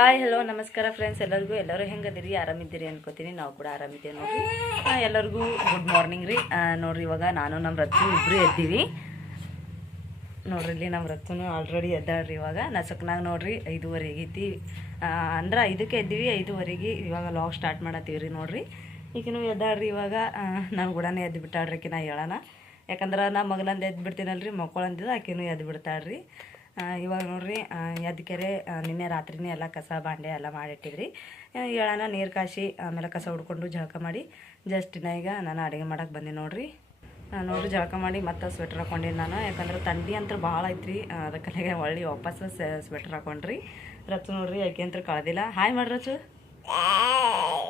Hi hello ನಮಸ್ಕಾರ friends ಎಲ್ಲರೂ ಹೆಂಗದಿರಿ ಆರಾಮಿದ್ದೀರಿ ಅನ್ಕೋತೀನಿ. ನಾವು ಕೂಡ ಆರಾಮಿದ್ದೀವಿ ನೋಡ್ರಿ. ಎಲ್ಲರಿಗೂ ಗುಡ್ ಮಾರ್ನಿಂಗ್ ರೀ. ನೋಡ್ರಿ ಇವಾಗ ನಾನು ನಮ್ಮ ರಚ್ಚು ಇಬ್ಬರು ಎದ್ದೀವಿ ನೋಡ್ರಿ. ಇಲ್ಲಿ ನಮ್ಮ ರಚ್ಚುನು ಆಲ್ರೆಡಿ ಎದ್ದಾಳ್ರಿ. ಇವಾಗ ನಸಕ್ನಾಗ ನೋಡ್ರಿ 5:30 ಆಗೈತಿ. ಅಂದ್ರೆ 5ಕ್ಕೆ ಎದ್ದೀವಿ, 5:30ಗೆ ಇವಾಗ ಲಾಗ್ ಸ್ಟಾರ್ಟ್ ಮಾಡತ್ತೀವಿ ರೀ. ನೋಡ್ರಿ ಈಗಿನೂ ಎದ್ದಾಳ್ರಿ. ಇವಾಗ ನಾನು ಕೂಡ ಎದ್ದು ಬಿಟ್ಟಾಳ್ರಿ. ಆಕಿನ ಹೇಳೋಣ, ಯಾಕಂದ್ರೆ ನಾ ಮಗನಂದು ಎದ್ದು ಬಿಡ್ತೀನಲ್ರಿ, ಮಕ್ಕಳಂದಿದ್ದು ಆಕಿನೂ ಎದ್ದು ಬಿಡ್ತಾಳ್ರಿ. ಇವಾಗ ನೋಡ್ರಿ ಎದ್ಕೆರೆ ನಿನ್ನೆ ರಾತ್ರಿನೇ ಎಲ್ಲ ಕಸ ಬಾಂಡೆ ಎಲ್ಲ ಮಾಡಿಟ್ಟಿದ್ರಿ. ಹೇಳೋಣ ನೀರು ಕಾಸಿ ಆಮೇಲೆ ಕಸ ಹುಡ್ಕೊಂಡು ಜಳಕ ಮಾಡಿ ಜಸ್ಟ್ ಈಗ ನಾನು ಅಡುಗೆ ಮಾಡಕ್ಕೆ ಬಂದೆ ನೋಡ್ರಿ. ನೋಡ್ರಿ ಜಳಕ ಮಾಡಿ ಮತ್ತೆ ಸ್ವೆಟ್ರ್ ಹಾಕೊಂಡಿನಿ ನಾನು, ಯಾಕಂದ್ರೆ ಥಂಡಿ ಅಂತ ಭಾಳ ಐತ್ರಿ. ಅದಕ್ಕೆ ಒಳ್ಳೆ ವಾಪಸ್ ಸ್ವೆಟ್ರ್ ಹಾಕೊಂಡ್ರಿ. ರಚ್ಚು ನೋಡ್ರಿ ಆಕೆ ಅಂತ ಕಳ್ದಿಲ್ಲ. ಹಾಯ್ ಮಾಡ್ರಿ ರಚ್ಚು.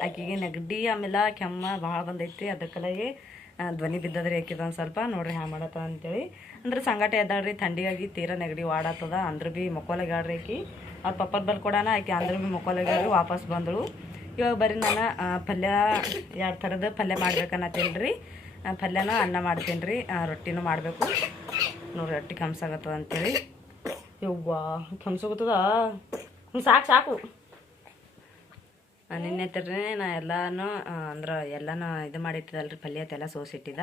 ಆಕೆಗೆ ನೆಗಡಿ ಆಮೇಲೆ ಕೆಮ್ಮ ಭಾಳ ಬಂದೈತ್ರಿ. ಅದಕ್ಕಲಾಗೆ ಧ್ವನಿ ಬಿದ್ದದ್ರಿ ಆಕಿದ ಒಂದು ಸ್ವಲ್ಪ. ನೋಡ್ರಿ ಹ್ಯಾಂಗ ಮಾಡತ್ತ ಅಂತೇಳಿ. ಅಂದ್ರೆ ಸಂಗಾಟ ಎದ್ದಾಳ್ರಿ, ಥಂಡಿಯಾಗಿ ತೀರಾ ನೆಗಡಿ ವಾಡತ್ತದ. ಅಂದ್ರೆ ಭೀ ಮೊಕ್ಕೊಲಾಗ್ಯಾಳ್ರಿ ಆಕಿ. ಅವ್ರ ಪಪ್ಪದ ಬಲ್ ಕೊಡೋಣ ಆಕೆ ಅಂದ್ರೆ ಭೀ ಮೊಕ್ಕೊಲಾಗ್ಯಾಳ್ರಿ. ವಾಪಸ್ ಬಂದಳು. ಇವಾಗ ಬರೀ ನಾನು ಪಲ್ಯ 2 ಥರದ ಪಲ್ಯ ಮಾಡ್ಬೇಕನ್ನತ್ತೀನಿ ರೀ. ಪಲ್ಯನ ಅನ್ನ ಮಾಡ್ತೀನಿ ರೀ, ರೊಟ್ಟಿನೂ ಮಾಡಬೇಕು ನೋಡ್ರಿ. ರೊಟ್ಟಿ ಕಮ್ಸಾಗತ್ತದ ಅಂತೇಳಿ. ಯವ್ವಾ ಕಮ್ಸೋಗತ್ತದ. ಸಾಕು ನಿನ್ನೆ ತರೇ ನಾ ಎಲ್ಲನೂ ಅಂದ್ರೆ ಎಲ್ಲನೂ ಇದು ಮಾಡಿಟ್ಟಿದ್ದಲ್ರಿ. ಪಲ್ಯ ಎಲ್ಲ ಸೋಸಿಟ್ಟಿದ್ದ.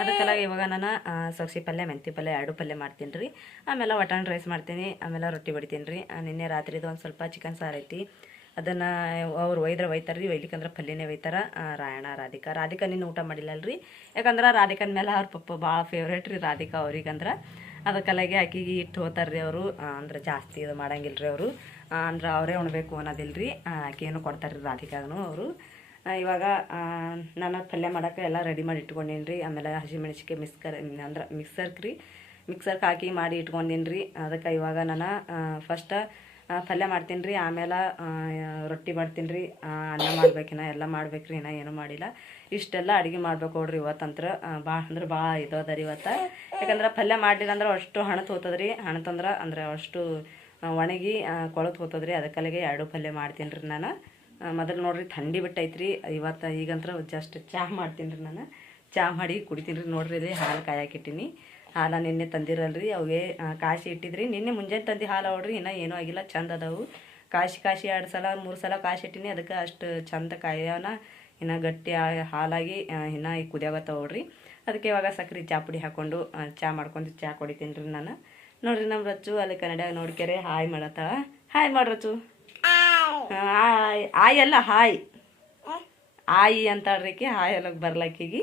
ಅದಕ್ಕೆಲ್ಲ ಇವಾಗ ನಾನು ಸೊಗ್ಸಿ ಪಲ್ಯ, ಮೆಂತಿ ಪಲ್ಯ 2 ಪಲ್ಯ ಮಾಡ್ತೀನಿ ರೀ. ಆಮೇಲೆ ವಟಾಣ ರೈಸ್ ಮಾಡ್ತೀನಿ, ಆಮೇಲೆ ರೊಟ್ಟಿ ಬಡಿತೀನಿ ರೀ. ನಿನ್ನೆ ರಾತ್ರಿದು ಒಂದು ಸ್ವಲ್ಪ ಚಿಕನ್ ಸಾರು ಐತಿ. ಅದನ್ನು ಅವ್ರು ಒಯ್ತಾರೆ ರೀ. ಒಯ್ಲಿಕ್ಕಂದ್ರೆ ಪಲ್ಯನೇ ಒಯ್ತಾರೆ. ರಾಯಣ ರಾಧಿಕಾ ನಿನ್ನ ಊಟ ಮಾಡಿಲ್ಲಲ್ರಿ. ಯಾಕಂದ್ರೆ ರಾಧಿಕನ ಮೇಲೆ ಅವ್ರ ಪಪ್ಪ ಭಾಳ ಫೇವ್ರೇಟ್ ರೀ ರಾಧಿಕಾ ಅವ್ರಿಗಂದ್ರೆ. ಅದಕ್ಕೆಲ್ಲಾಗೆ ಆಕಿಗೆ ಇಟ್ಟು ಹೋಗ್ತಾರೆ ರೀ ಅವರು. ಅಂದ್ರೆ ಜಾಸ್ತಿ ಇದು ಮಾಡಂಗಿಲ್ಲ ರೀ ಅವರು. ಅಂದ್ರೆ ಅವರೇ ಉಣ್ಬೇಕು ಅನ್ನೋದಿಲ್ಲ ರೀ. ಆಕೆಯನ್ನು ಕೊಡ್ತಾರೆ ರೀ ರಾಧಿಕಾಗೂ ಅವರು. ಇವಾಗ ನಾನು ಪಲ್ಯ ಮಾಡೋಕೆ ಎಲ್ಲ ರೆಡಿ ಮಾಡಿ ಇಟ್ಕೊಂಡೀನಿ ರೀ. ಆಮೇಲೆ ಹಸಿಮೆಣ್ಸಿಕಾಯಿ ಮಿಕ್ಸರ್ಗೆ ಹಾಕಿ ಮಾಡಿ ಇಟ್ಕೊಂಡೀನಿ ರೀ. ಅದಕ್ಕೆ ಇವಾಗ ನಾನು ಫಸ್ಟ್ ಪಲ್ಯ ಮಾಡ್ತೀನಿ ರೀ. ಆಮೇಲೆ ರೊಟ್ಟಿ ಮಾಡ್ತೀನಿ ರೀ. ಅನ್ನ ಮಾಡ್ಬೇಕಿನ್ನ ಎಲ್ಲ ಮಾಡ್ಬೇಕು ರೀ. ಇನ್ನೂ ಏನೂ ಮಾಡಿಲ್ಲ. ಇಷ್ಟೆಲ್ಲ ಅಡುಗೆ ಮಾಡ್ಬೇಕು ನೋಡ್ರಿ ಇವತ್ತಂತ್ರ. ಭಾಳ ಇದೋದ ರೀ ಇವತ್ತು. ಯಾಕಂದ್ರೆ ಪಲ್ಯ ಮಾಡಿಲ್ಲ ಅಂದ್ರೆ ಅಷ್ಟು ಹಣತ್ ಹೋಗ್ತದೆ ರೀ. ಹಣತಂದ್ರೆ ಅಂದ್ರೆ ಅಷ್ಟು ಒಣಗಿ ಕೊಳತು ಹೋಗ್ತದೆ ರೀ. ಅದಕ್ಕಲ್ಲಿಗೆ 2 ಪಲ್ಯ ಮಾಡ್ತೀನಿ ರೀ ನಾನು. ಮೊದಲು ನೋಡ್ರಿ ಥಂಡಿ ಬಿಟ್ಟೈತ್ರಿ ಇವತ್ತು. ಈಗಂತ್ರ ಜಸ್ಟ್ ಚಹಾ ಮಾಡ್ತೀನಿ ರೀ ನಾನು. ಚಹಾ ಮಾಡಿ ಕುಡಿತೀನಿ ರೀ. ನೋಡ್ರಿ ಇಲ್ಲಿ ಹಾಲು ಕಾಯಕ್ಕಿಟ್ಟಿನಿ. ಹಾಲು ನಿನ್ನೆ ತಂದಿರಲ್ರಿ, ಅವೇ ಕಾಶಿ ಇಟ್ಟಿದ್ರಿ. ನಿನ್ನೆ ಮುಂಜಾನೆ ತಂದು ಹಾಲು ನೋಡ್ರಿ. ಇನ್ನೂ ಏನೂ ಆಗಿಲ್ಲ, ಚಂದ ಅದಾವು. ಕಾಶಿ 2 ಸಲ 3 ಸಲ ಕಾಶಿ ಇಟ್ಟಿನಿ. ಅದಕ್ಕೆ ಅಷ್ಟು ಚಂದ ಕಾಯೋಣ. ಇನ್ನು ಗಟ್ಟಿ ಹಾಲಾಗಿ ಇನ್ನೂ ಈಗ ಕುದಿಯಾಗತ್ತವ ನೋಡ್ರಿ. ಅದಕ್ಕೆ ಇವಾಗ ಸಕ್ರೆ ಚಹಾ ಪುಡಿ ಹಾಕ್ಕೊಂಡು ಚಹಾ ಮಾಡ್ಕೊಂಡು ಚಹಾ ಕುಡಿತೀನಿ ರೀ ನಾನು. ನೋಡ್ರಿ ನಮ್ಮ ರಚ್ಚು ಅಲ್ಲಿ ಕನ್ನಡ ನೋಡ್ಕೆರೆ ಹಾಯ್ ಮಾಡತ್ತಾಳ. ಹಾಯ್ ಮಾಡ್ರಚ್ಚು. ಆಯ್ ಅಲ್ಲ ಹಾಯ್, ಆಯಿ ಅಂತಾಳ್ರಿಕಿ. ಹಾಯ್ ಅಲ್ಲಕ್ಕೆ ಬರ್ಲಕ್ಕಿಗೆ.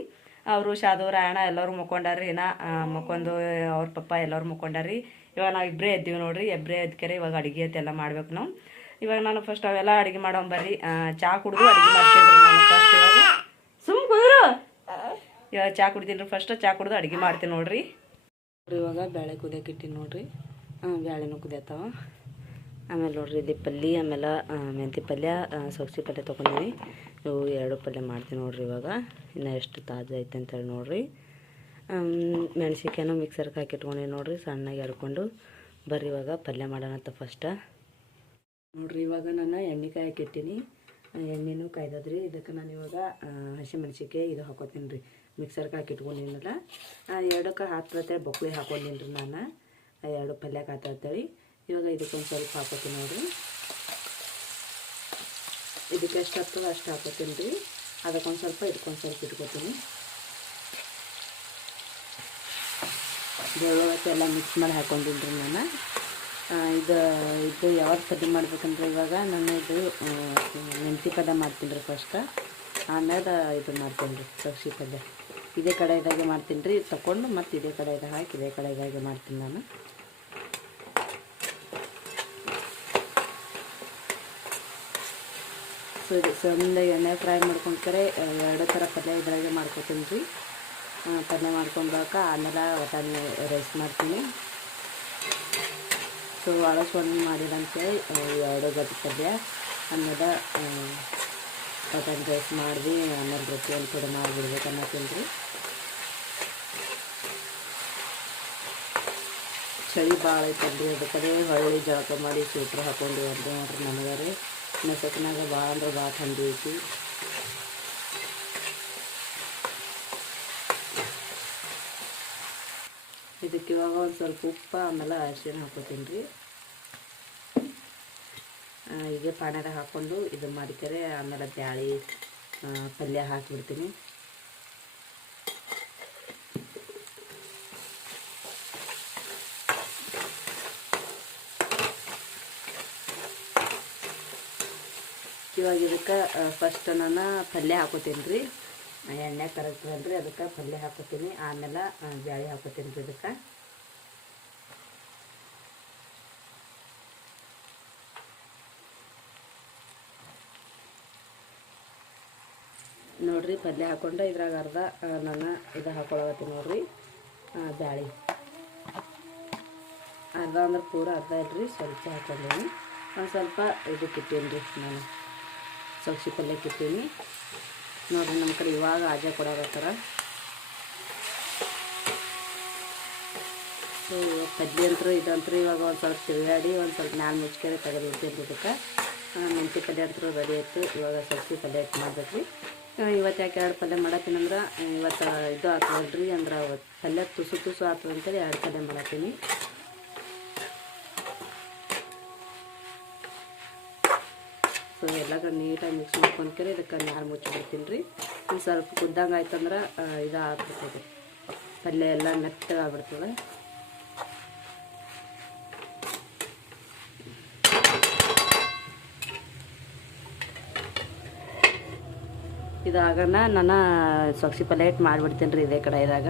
ಅವರು ಶಾದು ರಾಯಣ ಎಲ್ಲರೂ ಮುಕ್ಕೊಂಡಾರ್ರಿ. ಇನ್ನು ಮುಕ್ಕೊಂಡು ಅವ್ರ ಪಪ್ಪ ಎಲ್ಲರೂ ಮುಕ್ಕೊಂಡಾರ್ರಿ. ಇವಾಗ ನಾವು ಇಬ್ಬರೇ ಎದ್ದೀವಿ ನೋಡ್ರಿ. ಇಬ್ಬರೇ ಎದ್ಕೆರೆ ಇವಾಗ ಅಡುಗೆ ಎಲ್ಲ ಮಾಡ್ಬೇಕು ನಾವು. ಇವಾಗ ನಾನು ಫಸ್ಟ್ ಅವೆಲ್ಲ ಅಡುಗೆ ಮಾಡೋಣ ಬರ್ರಿ. ಚಹಾ ಕುಡಿದು ಅಡುಗೆ ಮಾಡ್ತೀನಿ ರೀ ನಾನು ಫಸ್ಟ್. ಇವಾಗ ಕುದ್ರು ಇವಾಗ ಚಹಾ ಕುಡಿತೀನಿ ರೀ ಫಸ್ಟ್. ಚಹಾ ಕುಡಿದು ಅಡುಗೆ ಮಾಡ್ತೀನಿ ನೋಡ್ರಿ. ಇವಾಗ ಬೇಳೆ ಕುದಿಯಕ್ಕೆ ಇಟ್ಟಿನಿ ನೋಡ್ರಿ. ಬೇಳೆನೂ ಕುದಿಯತ್ತಾವ. ಆಮೇಲೆ ನೋಡ್ರಿ ಇಲ್ಲಿ ಪಲ್ಯ, ಆಮೇಲೆ ಮೆಂತಿ ಪಲ್ಯ, ಸೊಗ್ಸಿ ಪಲ್ಯ ತೊಗೊಂಡಿನಿ. ಇವು 2 ಪಲ್ಯ ಮಾಡ್ತೀನಿ ನೋಡ್ರಿ. ಇವಾಗ ಇನ್ನು ಎಷ್ಟು ತಾಜಾ ಐತೆ ಅಂತೇಳಿ ನೋಡ್ರಿ. ಮೆಣಸಿನ್ಕಾಯಿನೂ ಮಿಕ್ಸರ್ಗೆ ಹಾಕಿಟ್ಕೊಂಡಿ ನೋಡ್ರಿ, ಸಣ್ಣಗೆ ಹರ್ಕೊಂಡು. ಬರ್ರಿ ಇವಾಗ ಪಲ್ಯ ಮಾಡೋಣಂತ ಫಸ್ಟ್ ನೋಡ್ರಿ. ಇವಾಗ ನಾನು ಎಣ್ಣೆ ಕಾಯಕ್ಕೆ ಇಟ್ಟೀನಿ. ಎಣ್ಣೆನೂ ಕಾಯ್ದದ್ರಿ. ಇದಕ್ಕೆ ನಾನು ಇವಾಗ ಹಸಿಮೆಣ್ಸಿನ್ಕಾಯಿ ಇದು ಹಾಕೋತೀನಿ ರೀ. ಮಿಕ್ಸರ್ಗೆ ಹಾಕಿಟ್ಕೊಂಡಿನಲ್ಲ 2ಕ್ಕೆ ಹಾಕ್ತೇಳಿ ಬೊಕ್ಕಳಿ ಹಾಕೊಂಡಿನಿ ರೀ ನಾನು. 2 ಪಲ್ಯಕ್ಕೆ ಹಾಕ್ತೇಳಿ. ಇವಾಗ ಇದಕ್ಕೊಂದು ಸ್ವಲ್ಪ ಹಾಕೋತೀನಿ ನೋಡ್ರಿ. ಇದಕ್ಕೆ ಎಷ್ಟು ಹಾಕ್ತದೆ ಅಷ್ಟು ಹಾಕೋತೀನಿ ರೀ. ಅದಕ್ಕೊಂದು ಸ್ವಲ್ಪ ಇದಕ್ಕೊಂದು ಸ್ವಲ್ಪ ಇಟ್ಕೋತೀನಿ. ಎಲ್ಲ ಮಿಕ್ಸ್ ಮಾಡಿ ಹಾಕೊಂಡಿನಿ ರೀ ನಾನು. ಇದು ಯಾವ್ದು ಪಲ್ಯ ಮಾಡ್ಬೇಕಂದ್ರೆ ಇವಾಗ ನಾನು ಇದು ಮೆಂತಿ ಪಲ್ಯ ಮಾಡ್ತೀನಿ ರೀ ಫಸ್ಟ್. ಆಮೇಲೆ ಇದು ಮಾಡ್ತೀನಿ ರೀ ಸೊಗ್ಸಿ ಪಲ್ಯ. ಇದೇ ಕಡೆದಾಗೆ ಮಾಡ್ತೀನಿ ರೀ. ತಗೊಂಡು ಮತ್ತು ಇದೇ ಕಡೆದಾಗ ಹಾಕಿ ಇದೇ ಕಡೆದಾಗೆ ಮಾಡ್ತೀನಿ ನಾನು. ಸೊ ಇದು ಚಂದ ಎಣ್ಣೆ ಫ್ರೈ ಮಾಡ್ಕೊಂಡ್ರೆ 2 ಥರ ಪಲ್ಯ ಇದ್ರಾಗೆ ಮಾಡ್ಕೊತೀನಿ ರೀ. ಪಲ್ಯ ಮಾಡ್ಕೊಂಡಾಕ ಆಮೇಲೆ ವಟಾಣಿ ರೈಸ್ ಮಾಡ್ತೀನಿ. ಸೊ ಅಳಸ್ಕೊಂಡು ಮಾಡಿಲ್ಲ ಅಂತೇಳಿ 2 ಗಟ್ಟಿ ಪಲ್ಯ, ಆಮೇಲೆ ವಟಾಣಿ ರೈಸ್ ಮಾಡಿ ಆಮೇಲೆ ರೊಟ್ಟಿ ಒಂದು ಕಡೆ ಮಾಡಿಬಿಡ್ಬೇಕು ಅನ್ನತ್ತೀನಿ ರೀ. ಚಳಿ ಭಾಳ ಐತಲ್ರಿ. ಅದಕ್ಕೆ ಹೊಳ್ಳಿ ಜಳಕ ಮಾಡಿ ಸ್ವೆಟ್ರ್ ಹಾಕೊಂಡು ಅಂತ ನೋಡ್ರಿ. ನನಗೆ ರೀ ನಸಕ್ನಾಗ ಭಾಳ ಅಂದ್ರೆ ಭಾಳ ಥಂಡಿ ಐತಿ. ಇದಕ್ಕೆ ಇವಾಗ ಒಂದು ಸ್ವಲ್ಪ ಉಪ್ಪು ಆಮೇಲೆ ಅರಿಶಿಣ ಹಾಕೋತೀನಿ ರೀ. ಹೀಗೆ ಪಾಣ್ಯದಾಗ ಹಾಕ್ಕೊಂಡು ಇದು ಮಾಡಿಕರೆ ಆಮೇಲೆ ಬ್ಯಾಳಿ ಪಲ್ಯ ಹಾಕಿಬಿಡ್ತೀನಿ. ಇವಾಗ ಇದಕ್ಕೆ ಫಸ್ಟ್ ನಾನು ಪಲ್ಯ ಹಾಕೋತೀನಿ ರೀ, ಎಣ್ಣೆ ಕರಗ್ತದಲ್ರಿ ಅದಕ್ಕೆ ಪಲ್ಯ ಹಾಕೋತೀನಿ. ಆಮೇಲೆ ಬ್ಯಾಳಿ ಹಾಕೋತೀನಿ ರೀ ಇದಕ್ಕೆ. ನೋಡಿರಿ ಪಲ್ಯ ಹಾಕ್ಕೊಂಡು ಇದ್ರಾಗ ಅರ್ಧ ನಾನು ಇದು ಹಾಕೊಳಗತ್ತೀನಿ ನೋಡಿರಿ ಬ್ಯಾಳಿ. ಅರ್ಧ ಅಂದ್ರೆ ಪೂರ ಅರ್ಧ ಇಲ್ರಿ, ಸ್ವಲ್ಪ ಹಾಕೊಂಡೀನಿ. ಒಂದು ಸ್ವಲ್ಪ ಇದು ಕಿಟ್ಟೀನಿ ರೀ, ನಾನು ಸಬ್ಸಿ ಪಲ್ಯ ಕಿಟ್ಟೀನಿ ನೋಡಿರಿ. ನಮ್ಮ ಕಡೆ ಇವಾಗ ಆಜೆ ಕೊಡೋಗತ್ತಾರ. ಸೊ ಪಲ್ಯ ಅಂತೂ ಇದಂತೂ ಇವಾಗ ಒಂದು ಸ್ವಲ್ಪ ತಿರುಗಾಡಿ ಒಂದು ಸ್ವಲ್ಪ ಮ್ಯಾಲ ಮುಚ್ಕರೆ ತೆಗೆದಿರ್ತೀನಿ ಇದಕ್ಕೆ. ಮೆಂತ್ಯ ಪಲ್ಯ ಅಂತೂ ರೆಡಿ ಆಯಿತು. ಇವಾಗ ಸಬ್ಸಿ ಪಲ್ಯ ಇಟ್ಟು ಮಾಡ್ಬೇಕು ರೀ. ಇವತ್ತು ಯಾಕೆ 2 ಪಲ್ಯ ಮಾಡತ್ತೀನಿ ಅಂದ್ರೆ ಇವತ್ತು ಇದು ಆಗ್ತದಲ್ರಿ, ಅಂದ್ರೆ ಅವತ್ತು ಪಲ್ಯ ತುಸು ತುಸು ಆಗ್ತದೆ ಅಂತೇಳಿ 2 ಪಲ್ಯ ಮಾಡತ್ತೀನಿ. ಸೊ ಎಲ್ಲ ನೀಟಾಗಿ ಮಿಕ್ಸ್ ಮಾಡ್ಕೊಂಡ್ಕರೆ ಇದಕ್ಕೆ ಮ್ಯಾಲ ಮುಚ್ಚಿಬಿಡ್ತೀನಿ ರೀ. ಒಂದು ಸ್ವಲ್ಪ ಕುದ್ದಂಗೆ ಆಯ್ತಂದ್ರೆ ಇದು ಆಗ್ಬಿಡ್ತದೆ, ಪಲ್ಯ ಎಲ್ಲ ಮೆತ್ತಗೆ ಆಗ್ಬಿಡ್ತದೆ. ಇದಾಗನ ನಾನು ಸೊಗ್ಸಿ ಪಲ್ಯ ಇಟ್ಟು ಮಾಡಿಬಿಡ್ತೀನಿ ರೀ ಇದೇ ಕಡೆದಾಗ.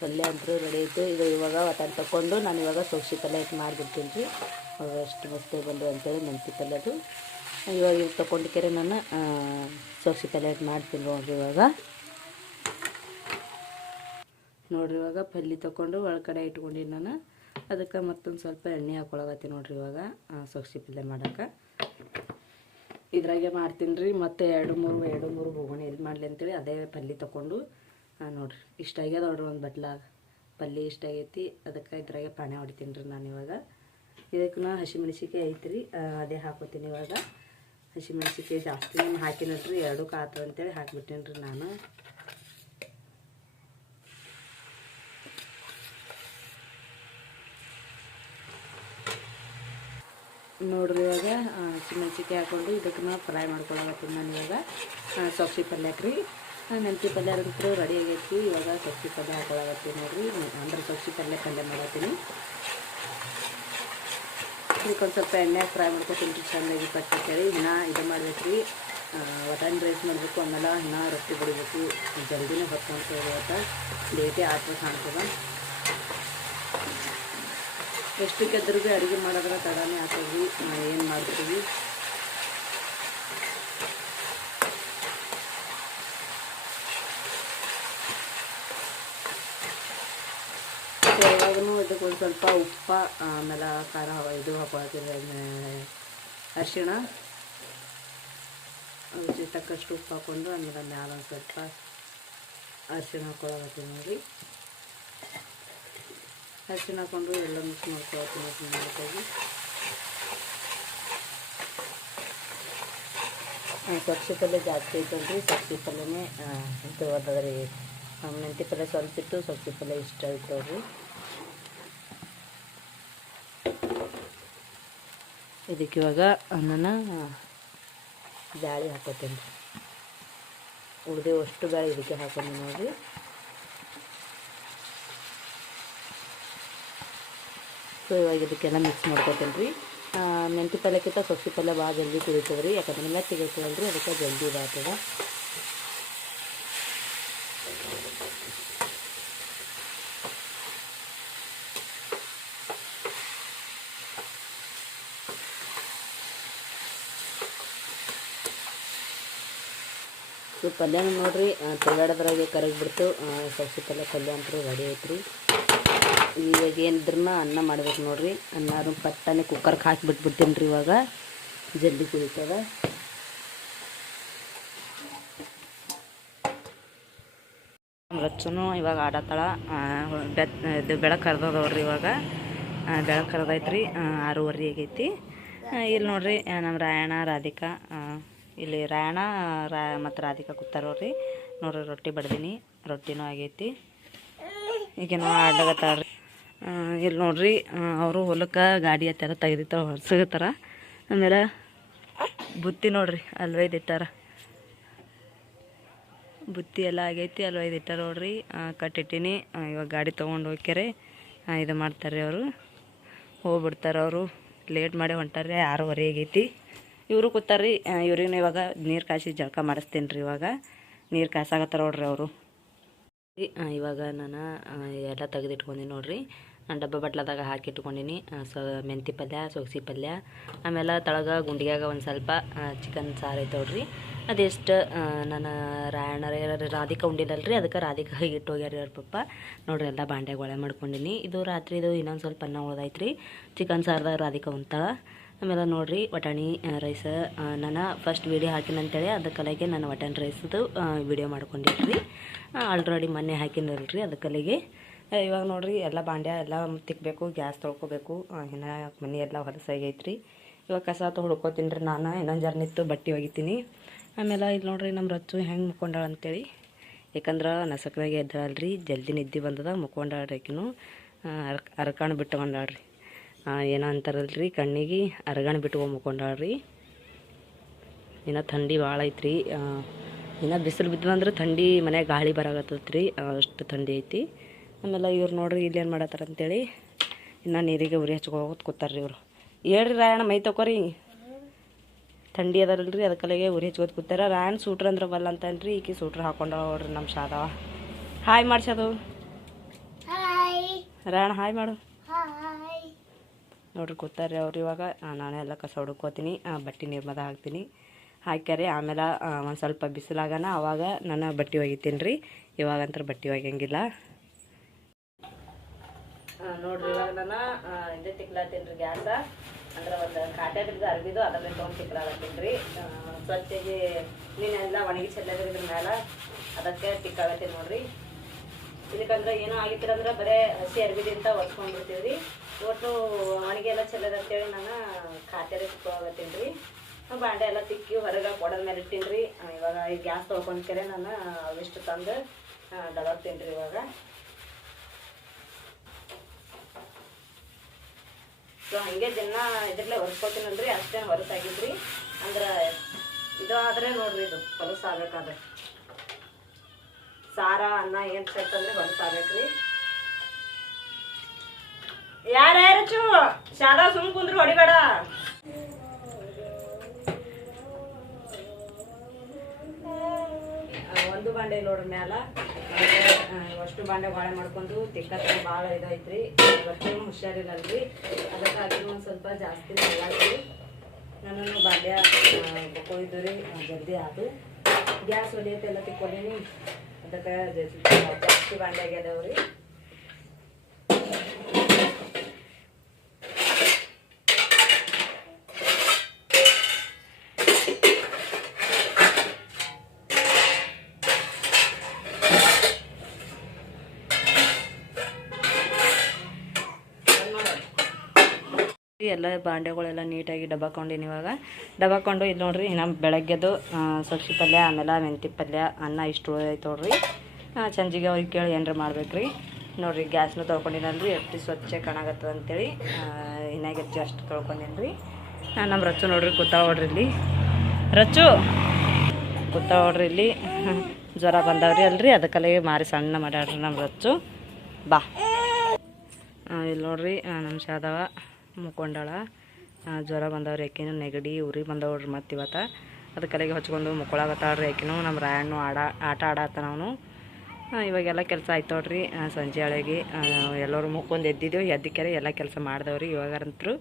ಪಲ್ಯ ಅಂತೂ ರೆಡಿ ಐತೆ. ಇದು ಇವಾಗ ಒತ್ತನ್ನು ತಗೊಂಡು ನಾನು ಇವಾಗ ಸೊಗ್ಸಿ ಪಲ್ಯ ಇಟ್ಟು ಮಾಡಿಬಿಡ್ತೀನಿ ರೀ. ಎಷ್ಟು ಮಸ್ತ್ ಬಂದು ಅಂತೇಳಿ ಮೆಂತ್ಯ ಪಲ್ಯದು. ಇವಾಗ ಇದು ತೊಗೊಂಡಿಕೆರೆ ನಾನು ಸೊಗ್ಸಿ ಪಲ್ಯ ಇಟ್ಟು ಮಾಡ್ತೀನಿ ನೋಡಿರಿ. ಇವಾಗ ಪಲ್ಯ ತೊಗೊಂಡು ಒಳಗಡೆ ಇಟ್ಕೊಂಡಿನಿ ನಾನು. ಅದಕ್ಕೆ ಮತ್ತೊಂದು ಸ್ವಲ್ಪ ಎಣ್ಣೆ ಹಾಕೊಳಗತ್ತೀನಿ ನೋಡಿರಿ. ಇವಾಗ ಸೊಗ್ಸಿ ಪಲ್ಯ ಮಾಡೋಕೆ ಇದ್ರಾಗೆ ಮಾಡ್ತೀನಿ ರೀ. ಮತ್ತು 2-3 ಬೋಗಣಿ ಎಲ್ಲಿ ಮಾಡಲಿ ಅಂತೇಳಿ ಅದೇ ಪಲ್ಯ ತೊಗೊಂಡು ನೋಡಿರಿ ಇಷ್ಟ ಆಗ್ಯದ ನೋಡ್ರಿ. ಒಂದು ಬಟ್ಲಾಗ ಪಲ್ಯ ಇಷ್ಟ ಆಗೈತಿ, ಅದಕ್ಕೆ ಇದ್ರಾಗೆ ಪಾಣೆ ಹೊಡಿತೀನಿ ರೀ ನಾನು. ಇವಾಗ ಇದಕ್ಕೆ ಹಸಿಮೆಣ್ಸಿಕಾಯಿ ಐತ್ರಿ, ಅದೇ ಹಾಕೋತೀನಿ. ಇವಾಗ ಹಸಿಮೆಣ್ಸಿಕಾಯಿ ಜಾಸ್ತಿ ಹಾಕಿ ನೋಡ್ರಿ, 2 ಕಾತು ಅಂತೇಳಿ ಹಾಕಿಬಿಟ್ಟೇನಿ ರೀ ನಾನು. ನೋಡ್ರಿ ಇವಾಗ ಹಸಿಮೆಣ್ಸಿಕಾಯಿ ಹಾಕ್ಕೊಂಡು ಇದಕ್ಕೆ ಫ್ರೈ ಮಾಡ್ಕೊಳಕತ್ತೀನಿ ನಾನು. ಇವಾಗ ಸೊಗ್ಸಿ ಪಲ್ಯಕ್ಕೆ ರೀ ಮೆಂತ್ಯ ಪಲ್ಯ ಅಂತೂ ರೆಡಿ ಆಗೈತಿ. ಇವಾಗ ಸೊಗ್ಸಿ ಪಲ್ಯ ಹಾಕೊಳಕತ್ತೀನಿ ನೋಡಿರಿ, ಅಂದ್ರೆ ಸೊಗ್ಸಿ ಪಲ್ಯ ಮಾಡತ್ತೀನಿ. ಇದಕ್ಕೊಂದು ಸ್ವಲ್ಪ ಎಣ್ಣೆ ಫ್ರೈ ಮಾಡ್ಕೊತೀನಿ ರೀ ಚೆಂದಾಗಿ ಪಟ್ಟೇಳಿ. ಇನ್ನೂ ಇದು ಮಾಡ್ಬೇಕು ರೀ, ವಟಾಣಿ ರೈಸ್ ಮಾಡಬೇಕು, ಆಮೇಲೆ ಇನ್ನೂ ರೊಟ್ಟಿ ಬಡಿಬೇಕು. ಜಲ್ದಿನೇ ಹೊತ್ತು ಇವತ್ತು ಲೇಟೇ ಆಗ್ತದೆ ಕಾಣ್ತದೆ. ಎಷ್ಟಕ್ಕೆದ್ರೂ ಭೀ ಅಡುಗೆ ಮಾಡೋದ್ರೆ ತಡನೇ ಆಗ್ತದೆ. ಏನು ಮಾಡ್ತೀವಿ ಇವಾಗೂ ಇದಕ್ಕೆ ಒಂದು ಸ್ವಲ್ಪ ಉಪ್ಪು, ಆಮೇಲೆ ಖಾರ ಇದು ಹಾಕೊಳ್ತೀವಿ, ಅರಿಶಿಣ ರುಚಿ ತಕ್ಕಷ್ಟು ಉಪ್ಪು ಹಾಕ್ಕೊಂಡು ಆಮೇಲೆ ಮ್ಯಾಲ ಒಂದು ಸ್ವಲ್ಪ ಅರಿಶಿಣ ಹಾಕೊಳತ್ತೀವಿ ನೋಡಿ. ಅರಿಶಿಣ ಹಾಕ್ಕೊಂಡು ಎಲ್ಲ ಮಿಕ್ಸ್ ಮಾಡ್ಕೊಳ್ತೀನಿ ನೀಟಾಗಿ. ಸೊಗ್ಸಿ ಪಲ್ಯ ಜಾಸ್ತಿ ಐತಲ್ರಿ, ಸೊಗ್ಸಿ ಪಲ್ಯನೇ ಇದು ಅದ ರೀ. ಮೆಂತ್ಯ ಪಲ್ಯ ಸ್ವಲ್ಪ ಇಟ್ಟು ಸೊಗ್ಸಿ ಪಲ್ಯ ಇಷ್ಟ ಐತವ್ರಿ. ಇದಕ್ಕೆ ಇವಾಗ ನಾನು ಬ್ಯಾಳಿ ಹಾಕೋತೀನಿ ರೀ. ಉಳಿದು ಅಷ್ಟು ಬ್ಯಾಳಿ ಇದಕ್ಕೆ ಹಾಕೊಂಡು ನೋಡಿರಿ. ಸೊ ಇವಾಗ ಇದಕ್ಕೆಲ್ಲ ಮಿಕ್ಸ್ ಮಾಡ್ಕೊತೀನಿ ರೀ. ಮೆಂತ್ಯ ಪಲ್ಯಕ್ಕಿಂತ ಸೊಗ್ಸಿ ಪಲ್ಯ ಭಾಳ ಜಲ್ದಿ ಕುಡಿತದೆ ರೀ, ಯಾಕಂದ್ರೆ ಮೆತ್ತಿಗೆ ಇರ್ತದಲ್ಲ ರೀ, ಅದಕ್ಕೆ ಜಲ್ದಿ ಇದಾಗ್ತದೆ. ಸೊ ಪಲ್ಯ ನೋಡಿರಿ ತೆಳ್ಳಡದ್ರಾಗೆ ಕರಗಿಬಿಡ್ತು. ಸೊಗ್ಸಿ ಪಲ್ಯ ಅಂತೂ ರೆಡಿ ಐತ್ರಿ. ಇವಾಗ ಏನಿದ್ರೂ ಅನ್ನ ಮಾಡ್ಬೇಕು ನೋಡಿರಿ. ಅನ್ನ ಪಟ್ಟನೆ ಕುಕ್ಕರ್ಗೆ ಹಾಕಿಬಿಟ್ಬಿಡ್ತೀನಿ ರೀ. ಇವಾಗ ಜಲ್ದಿ ಕುದೀತದ. ರಚ್ಚನು ಇವಾಗ ಆಡತ್ತಳ. ಇದು ಬೆಳಕು ಕರ್ದದವ್ರಿ. ಇವಾಗ ಬೆಳಕು ಕರ್ದೈತ್ರಿ, 6:30 ಆಗೈತಿ. ಇಲ್ಲಿ ನೋಡಿರಿ ನಮ್ಮ ರಾಯಣ್ಣ ರಾಧಿಕಾ, ಇಲ್ಲಿ ರಾಯಣ್ಣ ಮತ್ತು ರಾಧಿಕಾ ಕೂತಾರವ್ರಿ. ನೋಡ್ರಿ ರೊಟ್ಟಿ ಬಡ್ದೀನಿ, ರೊಟ್ಟಿನೂ ಆಗೈತಿ. ಈಗೇನೋ ಆಡ್ಲಾಗತ್ತಾಳ್ರಿ. ಇಲ್ಲಿ ನೋಡ್ರಿ ಅವರು ಹೊಲಕ್ಕೆ ಗಾಡಿ ಹತ್ಯಾರ ತೆಗೆದಿತ್ತಾರ, ಹೊರ್ಸಗತ್ತಾರ. ಆಮೇಲೆ ಬುತ್ತಿ ನೋಡ್ರಿ ಅಲ್ಲಿ ಒಯ್ದಿಟ್ಟಾರ, ಬುತ್ತಿ ಎಲ್ಲ ಆಗೈತಿ, ಅಲ್ಲಿ ಒಯ್ದಿಟ್ಟಾರ ನೋಡ್ರಿ. ಕಟ್ಟಿಟ್ಟಿನಿ. ಇವಾಗ ಗಾಡಿ ತೊಗೊಂಡು ಹೋಗ್ಯಾರೆ, ಇದು ಮಾಡ್ತಾರೆ ಅವರು, ಹೋಗ್ಬಿಡ್ತಾರೆ ಅವರು. ಲೇಟ್ ಮಾಡಿ ಹೊಂಟಾರ್ರಿ, 6:30 ಆಗೈತಿ. ಇವರು ಕೂತಾರ್ರಿ. ಇವ್ರಿಗೂ ಇವಾಗ ನೀರು ಕಾಯಿಸಿ ಜಳಕ ಮಾಡಿಸ್ತೀನಿ ರೀ. ಇವಾಗ ನೀರು ಕಾಯ್ಸಾಕತ್ತಾರ ನೋಡ್ರಿ ಅವರು. ಇವಾಗ ನಾನು ಎಲ್ಲ ತೆಗೆದಿಟ್ಕೊಂಡಿ ನೋಡ್ರಿ. ನಾನು ಡಬ್ಬ ಬಟ್ಲದಾಗ ಹಾಕಿಟ್ಕೊಂಡಿನಿ. ಮೆಂತಿ ಪಲ್ಯ, ಸೊಗಸಿ ಪಲ್ಯ, ಆಮೇಲೆ ತಳಗ ಗುಂಡಿಯಾಗ ಒಂದು ಸ್ವಲ್ಪ ಚಿಕನ್ ಸಾರು ಐತೆ ನೋಡ್ರಿ. ಅದೆಷ್ಟು ನಾನು ರಾಧಿಕಾ ಉಂಡಿಲ್ಲಲ್ರಿ, ಅದಕ್ಕೆ ರಾಧಿಕಾ ಇಟ್ಟು ಹೋಗ್ಯಾರ ಅವ್ರ ಪಪ್ಪ ನೋಡ್ರಿ. ಎಲ್ಲ ಬಾಂಡ್ಯಾಗ ಮಾಡ್ಕೊಂಡಿನಿ. ಇದು ರಾತ್ರಿ ಇದು ಇನ್ನೊಂದು ಸ್ವಲ್ಪ ಅನ್ನ ಉಳ್ದೈತ್ರಿ. ಚಿಕನ್ ಸಾರ್ದಾಗ ರಾಧಿಕಾ ಉಂತಾಳ. ಆಮೇಲೆ ನೋಡ್ರಿ ವಟಾಣಿ ರೈಸ್ ನಾನು ಫಸ್ಟ್ ವೀಡಿಯೋ ಹಾಕಿನಂತೇಳಿ ಅದಕ್ಕಲ್ಲಿಗೆ ನಾನು ವಟಾಣಿ ರೈಸದು ವೀಡಿಯೋ ಮಾಡ್ಕೊಂಡಿದ್ರಿ. ಆಲ್ರೆಡಿ ಮೊನ್ನೆ ಹಾಕಿನಲ್ರಿ, ಅದಕ್ಕಲ್ಲಿಗೆ ಇವಾಗ ನೋಡ್ರಿ ಎಲ್ಲ ಬಾಂಡ್ಯ ಎಲ್ಲ ತಿಕ್ಕಬೇಕು, ಗ್ಯಾಸ್ ತೊಳ್ಕೊಬೇಕು. ಇನ್ನು ಮನೆ ಎಲ್ಲ ಹೊಲಸಾಗೈತ್ರಿ. ಇವಾಗ ಕಸ ತೊಳ್ಕೊತೀನಿ ರೀ. ನಾನು ಇನ್ನೊಂದು ಜರ್ನಿತ್ತು ಬಟ್ಟೆ ಒಗಿತೀನಿ. ಆಮೇಲೆ ಇಲ್ಲಿ ನೋಡ್ರಿ ನಮ್ಮ ರಚ್ಚು ಹೆಂಗೆ ಮುಕ್ಕೊಂಡಾಳ ಅಂತೇಳಿ. ಯಾಕಂದ್ರೆ ನಸಕ್ನಾಗೆ ಎದ್ದಾಳ್ರಿ, ಜಲ್ದಿ ನಿದ್ದೆ ಬಂದದ, ಮುಕ್ಕೊಂಡಾಳ್ರಿ. ಆಕಿನೂ ಅರ್ಕಣ್ ಬಿಟ್ಕೊಂಡಾಳ್ರಿ. ಏನೋ ಅಂತಾರಲ್ರಿ, ಕಣ್ಣಿಗೆ ಅರಗಣ್ ಬಿಟ್ಕೊಂಡು ಮುಕ್ಕೊಂಡಾಳ್ರಿ. ಇನ್ನು ಥಂಡಿ ಭಾಳ ಐತ್ರಿ. ಇನ್ನು ಬಿಸಿಲು ಬಿದ್ದಂದ್ರೆ ಥಂಡಿ ಮನೆಯಾಗ ಗಾಳಿ ಬರಾಕತ್ತೈತ್ರಿ, ಅಷ್ಟು ಥಂಡಿ ಐತಿ. ಆಮೇಲೆ ಇವ್ರು ನೋಡ್ರಿ ಇಲ್ಲೇನು ಮಾಡತ್ತಾರ ಅಂತೇಳಿ ಇನ್ನು ನೀರಿಗೆ ಉರಿ ಹಚ್ಕೋತ ಕೂತಾರ್ರಿ ಇವರು. ಹೇಳ್ರಿ ರಾಯಣ್ಣ ಮೈ ತಗೋರಿ, ಥಂಡಿ ಅದಾರಲ್ರಿ, ಅದಕ್ಕಲ್ಲಿಗೆ ಉರಿ ಹಚ್ಕೋತ ಕೂತಾರ. ರಾಯಣ್ಣ ಸೂಟ್ರ್ ಅಂದ್ರೆ ಬಲ್ಲ ಅಂತನ್ರಿ, ಈಕಿ ಸೂಟ್ರ್ ಹಾಕೊಂಡ ನೋಡ್ರಿ ನಮ್ಮ ಶಾದವ. ಹಾಯ್ ಮಾಡ್ಸೋದು ರಾಯಣ್ಣ, ಹಾಯ್ ಮಾಡು ನೋಡ್ರಿ. ಕೂತಾರ್ರಿ ಅವ್ರು. ಇವಾಗ ನಾನೇ ಎಲ್ಲ ಕಸ ಹುಡ್ಕೋತೀನಿ, ಬಟ್ಟೆ ನಿರ್ಮದ ಹಾಕ್ತೀನಿ. ಹಾಕ್ಯಾರೆ ಆಮೇಲೆ ಒಂದು ಸ್ವಲ್ಪ ಬಿಸಿಲಾಗನ ಅವಾಗ ನಾನು ಬಟ್ಟೆ ಒಗಿತೀನಿ ರೀ. ಇವಾಗಂತ್ರ ಬಟ್ಟೆ ಒಗ್ಯಂಗಿಲ್ಲ ನೋಡ್ರಿ. ಇವಾಗ ನಾನು ಇದು ತಿಕ್ಲಾತೀನಿ ರೀ ಗ್ಯಾಸ. ಅಂದ್ರೆ ಒಂದು ಕಾಟೇದ್ರದ್ದು ಅರ್ಬಿದು ಅದ್ರ ಮೇಲೆ ತೊಗೊಂಡು ತಿಕ್ಲಾಗತ್ತೀನಿ ರೀ. ಸ್ವಚ್ಛಗೆ ನೀನೆಲ್ಲ ಒಣಗಿ ಚೆಲ್ಲದ್ರಿದ್ರ ಮೇಲೆ ಅದಕ್ಕೆ ತಿಕ್ಕಾಗತ್ತೀನಿ ನೋಡ್ರಿ. ಇದಕ್ಕಂದ್ರೆ ಏನೋ ಆಗಿತ್ತಿರಂದ್ರೆ ಬರೀ ಹಸಿ ಅರ್ಬಿದಿಂತ ಒರ್ಸ್ಕೊಂಡ್ಬಿಡ್ತೀವಿ ರೀ. ಒಟ್ಟು ಒಣಗಿ ಎಲ್ಲ ಚೆಲ್ಲದಂತೇಳಿ ನಾನು ಖಾತೆರೆ ತಿಕ್ಕೋಗತ್ತೀನಿ ರೀ. ಬಾಂಡೆ ಎಲ್ಲ ತಿಕ್ಕಿ ಹೊರಗೆ ಕೊಡದ ಮೇಲೆ ಇಟ್ಟೀನಿ ರೀ. ಇವಾಗ ಈ ಗ್ಯಾಸ್ ತೊಳ್ಕೊಂಡ್ಕೆರೆ ನಾನು ಅವಿಷ್ಟು ತಂದು ದಬಾಕ್ತೀನಿ ರೀ. ಇವಾಗ ಸೊ ಹಾಗೆ ದಿನ ಇದ್ರಲ್ಲೇ ಹೊರಸ್ಕೊತೀನಲ್ರಿ, ಅಷ್ಟೇನು ಹೊರಸಾಗಿದ್ರಿ. ಅಂದ್ರೆ ಇದು ಆದರೆ ನೋಡ್ರಿ, ಇದು ಹೊಲಸಾಗಬೇಕಾದ್ರೆ ಸಾರ ಅನ್ನ ಏನು ಸೇರ್ತಂದ್ರೆ ಹೊಲಸಾಗಬೇಕ್ರಿ. ಯಾರ್ಯಾರು ಶಾದಾ ಸುಮ್ ಕುಂದ್ರು ಹೊಡಿಬೇಡ. ಒಂದು ಬಾಂಡೆ ನೋಡ್ರಿ ಮ್ಯಾಲ ಅಷ್ಟು ಬಾಂಡೆ ಬಾಳೆ ಮಾಡ್ಕೊಂಡು ತಿಕ್ಕತ್ರ ಭಾಳ ಇದೈತ್ರಿ. ಇವತ್ತೇನು ಹುಷಾರಿಲ್ಲಲ್ರಿ, ಅದಕ್ಕಾಗಿ ಒಂದು ಸ್ವಲ್ಪ ಜಾಸ್ತಿ ಹಾಕಿ ನಾನು ಬಾಂಡ್ಯ ಬಕ್ಕೊಯ್ದು ರೀ. ಜಲ್ದಿ ಆದು ಗ್ಯಾಸ್ ಒಲಿಯತ್ತೆಲ್ಲ ತಿಕ್ಕೊಂಡೀನಿ, ಅದಕ್ಕೆ ಜಾಸ್ತಿ ಬಾಂಡೆ ಆಗ್ಯದವ್ರಿ. ಎಲ್ಲ ಬಾಂಡೆಗಳೆಲ್ಲ ನೀಟಾಗಿ ಡಬ್ಬಾಕೊಂಡಿನಿ. ಇವಾಗ ಡಬ್ಬಾಕೊಂಡು ಇದು ನೋಡ್ರಿ, ನಮ್ಮ ಬೆಳಗ್ಗೆದು ಸೊಪ್ಪು ಪಲ್ಯ, ಆಮೇಲೆ ಮೆಂತಿ ಪಲ್ಯ, ಅನ್ನ ಇಷ್ಟು ಉಳಿದೈತೆ ನೋಡ್ರಿ. ಸಂಜೆಗೆ ಅವ್ರಿಗೆ ಕೇಳಿ ಏನಾರ ಮಾಡ್ಬೇಕ್ರಿ. ನೋಡ್ರಿ ಗ್ಯಾಸ್ನು ತೊಳ್ಕೊಂಡಿನಲ್ರಿ, ಎಷ್ಟು ಸ್ವಚ್ಛ ಕಾಣಾಗತ್ತದ ಅಂತೇಳಿ ಇನ್ನಾಗ ಅಷ್ಟು ತೊಳ್ಕೊಂಡಿನಿ ರೀ. ನಮ್ಮ ರಚ್ಚು ನೋಡ್ರಿ ಕೂತಾವ ನೋಡ್ರಿ ಇಲ್ಲಿ. ರಚ್ಚು ಕೂತಾವ ನೋಡ್ರಿ ಇಲ್ಲಿ. ಜ್ವರ ಬಂದವ್ರಿ ಅಲ್ರಿ, ಅದಕ್ಕಲ್ಲೇ ಮಾರಿ ಸಣ್ಣ ಮಾಡ್ಯಾಡ್ರಿ ನಮ್ಮ ರಚ್ಚು. ಬಾ ಇಲ್ಲಿ ನೋಡ್ರಿ ನಮ್ಮ ಶಾದವ ಮುಕ್ಕೊಂಡಾಳ. ಜ್ವರ ಬಂದವ್ರಿ, ಆಕಿನೂ ನೆಗಡಿ ಉರಿ ಬಂದವ್ರಿ ಮತ್ತು ಇವತ್ತು. ಅದಕ್ಕಲ್ಲಿಗೆ ಹಚ್ಕೊಂಡು ಮುಕ್ಕೊಳಗತ್ತಾಳ್ರಿ ಆಕಿನೂ. ನಮ್ಮ ರಾಯಣ್ಣು ಆಟ ಆಡತ್ತಾನ ಅವನು. ಇವಾಗೆಲ್ಲ ಕೆಲಸ ಆಯ್ತು ನೋಡ್ರಿ. ಸಂಜೆ ಅಳೆಗೆ ಎಲ್ಲರೂ ಮುಕ್ಕೊಂದು ಎದ್ದಿದ್ದೇವೆ, ಎದ್ದಕ್ಕೆರೆ ಎಲ್ಲ ಕೆಲಸ ಮಾಡಿದವ್ರಿ. ಇವಾಗಂತರೂ